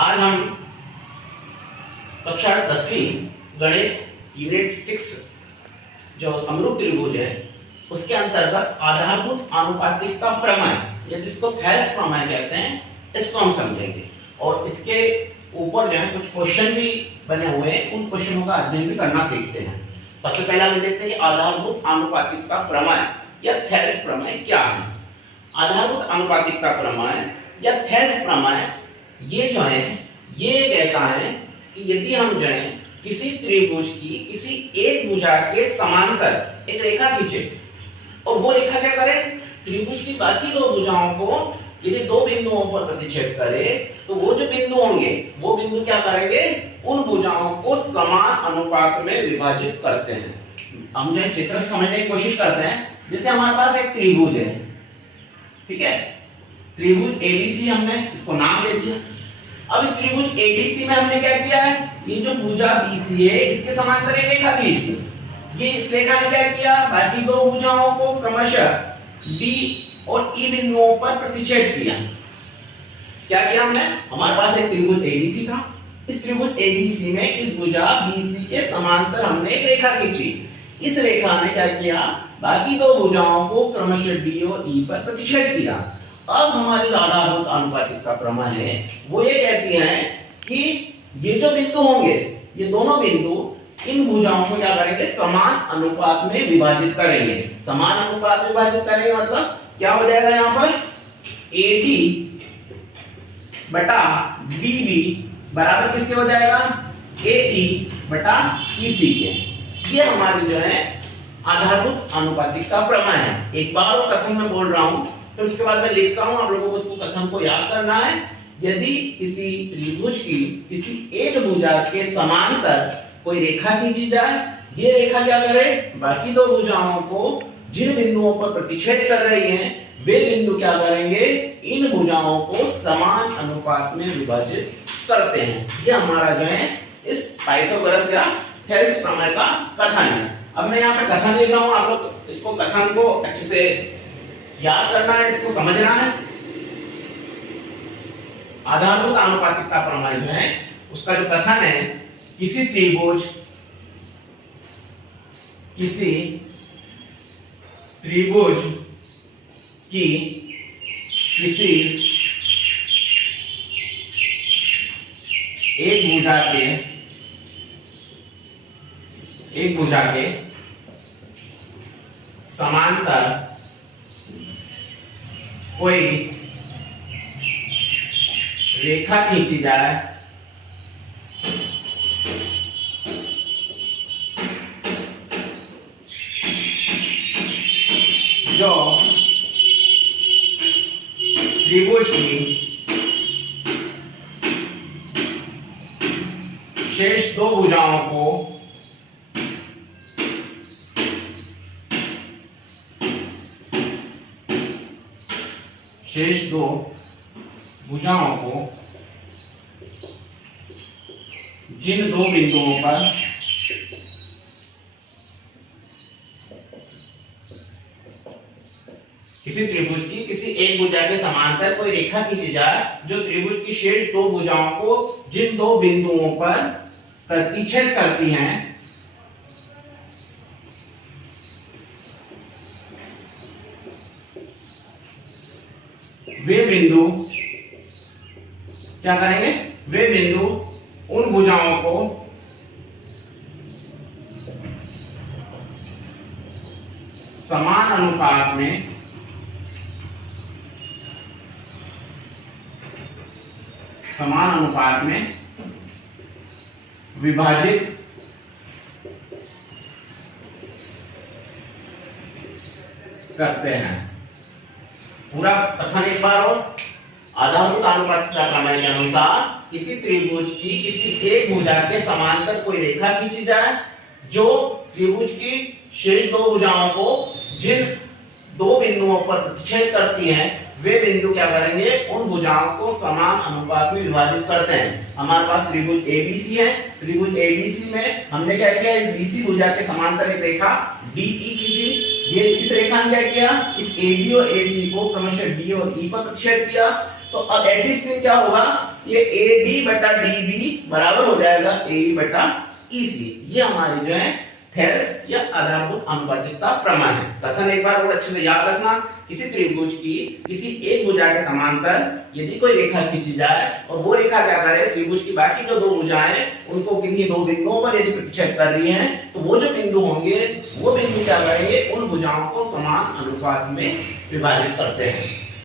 आज हम कक्षा 10वीं गणित यूनिट 6 जो समरूप त्रिभुज है उसके अंतर्गत आधारभूत आनुपातिकता प्रमेय या जिसको थेल्स प्रमेय कहते हैं, इसको हम समझेंगे। और इसके ऊपर जो है कुछ क्वेश्चन भी बने हुए हैं, उन क्वेश्चनों का अध्ययन भी करना सीखते हैं। सबसे पहले हम देखते हैं कि आधारभूत आनुपातिकता प्रमेय या थेल्स प्रमेय क्या है। आधारभूत आनुपातिकता प्रमेय या थेल्स प्रमेय ये जो है ये कहता है कि यदि हम जो है किसी त्रिभुज की किसी एक भुजा के समांतर एक रेखा खींचे और वो रेखा क्या करे, त्रिभुज की बाकी दो भुजाओं को यदि दो बिंदुओं पर प्रतिच्छेद करे तो वो जो बिंदु होंगे वो बिंदु क्या करेंगे, उन भुजाओं को समान अनुपात में विभाजित करते हैं। हम जो है चित्र समझने की कोशिश करते हैं। जैसे हमारे पास एक त्रिभुज है, ठीक है, त्रिभुज एबीसी हमने इसको नाम दे दिया। अब इस त्रिभुज एबीसी में हमने क्या किया है, ये जो भुजा बीसी है इसके समांतर एक रेखा खींच दी। ये इस रेखा ने क्या किया, बाकी दो भुजाओं को क्रमशः डी और ई बिंदुओं पर प्रतिच्छेद किया। क्या किया हमने, हमारे पास एक त्रिभुज एबीसी था, इस त्रिभुज एबीसी में इस भुजा बीसी के समांतर हमने एक रेखा खींची। इस रेखा ने क्या किया, बाकी दो भुजाओं को क्रमशः डी और ई पर प्रतिच्छेद किया। अब हमारी आधारभूत आनुपातिकता प्रमेय है वो ये कहती है कि ये जो बिंदु होंगे, ये दोनों बिंदु इन भुजाओं को क्या करेंगे, समान अनुपात में विभाजित करेंगे। समान अनुपात में विभाजित करेंगे मतलब क्या हो जाएगा, यहाँ पर AD बटा BB बराबर किसके हो जाएगा, AE बटा EC के। ये हमारी जो है आधारभूत आनुपातिकता प्रमेय है। एक बार वो कथन में बोल रहा हूं तो उसके बाद मैं लिखता हूं, आप लोगों को उसको कथन को याद करना है। यदि किसी त्रिभुज की किसी एक भुजा के समांतर कोई रेखा खींची जाए, ये रेखा क्या करे, बाकी दो भुजाओं को जिन बिंदुओं पर प्रतिच्छेद कर रही हैं वे बिंदु क्या करेंगे, इन भुजाओं को समान अनुपात में विभाजित करते हैं। ये हमारा जो है इस पाइथागोरस या थेल्स प्रमेय का कथन है। अब मैं यहाँ पे कथन लिख रहा हूं, आप लोग इसको कथन को अच्छे से याद करना है, इसको समझना है। आधारभूत आनुपातिकता प्रमेय जो है उसका जो कथन है, किसी त्रिभुज की किसी एक भुजा के समांतर कोई रेखा खींची जाए जो त्रिभुज की शेष दो भुजाओं को जिन दो बिंदुओं पर किसी त्रिभुज की किसी एक भुजा के समांतर कोई रेखा खींची जाए जो त्रिभुज की शेष दो भुजाओं को जिन दो बिंदुओं पर प्रतिच्छेद करती हैं, वे बिंदु क्या करेंगे, वे बिंदु उन भुजाओं को समान अनुपात में विभाजित करते हैं। पूरा कथन एक बार और, आधारभूत आनुपातिकता प्रमेय के अनुसार किसी त्रिभुज की किसी एक भुजा के समांतर कोई रेखा खींची जाए जो त्रिभुज की शेष दो भुजाओं को जिन दो बिंदुओं पर प्रतिच्छेद करती हैं वे बिंदु क्या करेंगे, उन भुजाओं को समान अनुपात में विभाजित करते हैं। हमारे पास त्रिभुज एबीसी है, त्रिभुज एबीसी में हमने क्या किया, इस बीसी भुजा के समांतर एक रेखा डीई खींची। ये इस रेखा ने क्या किया, इस AB और AC को क्रमशः D और E पर प्रतिच्छेद किया। तो अब ऐसी स्थिति क्या होगा, ये AD बटा DB बराबर हो जाएगा AE बटा EC। ये हमारी जो है थेल्स या आधारभूत आनुपातिकता प्रमेय है। कथन एक बार और अच्छे से याद रखना, किसी त्रिभुज की किसी एक भुजा के समांतर यदि कोई रेखा खींची जाए और वो रेखा क्या करे, त्रिभुज की बाकी जो दो भुजाएं उनको किन्हीं दो बिंदुओं पर यदि प्रतिच्छेद कर रही हैं, तो वो जो बिंदु होंगे वो बिंदु क्या करेंगे, उन भुजाओं को समान अनुपात में विभाजित करते हैं।